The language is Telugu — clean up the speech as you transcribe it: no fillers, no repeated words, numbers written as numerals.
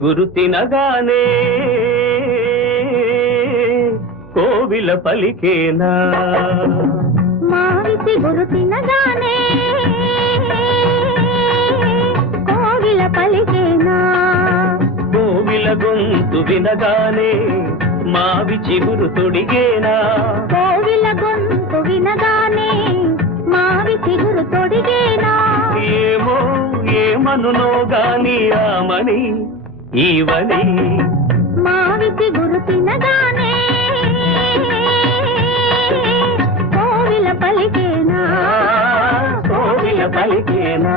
గురు తినగానే కోవిల పలికేనా మావిసి గురు తినగానే కోవిల పలికేనా కోవిల గొంతు వినగానే మావి చిగురు తొడిగేనా కోవిల గొంతు వినగానే మావి చిగురు తొడిగేనా ఏమో ఏమనునో గాని ఆమని ఈవని మావిసి గురు తినగానే కోవిల పలికేనా కోవిల పలికేనా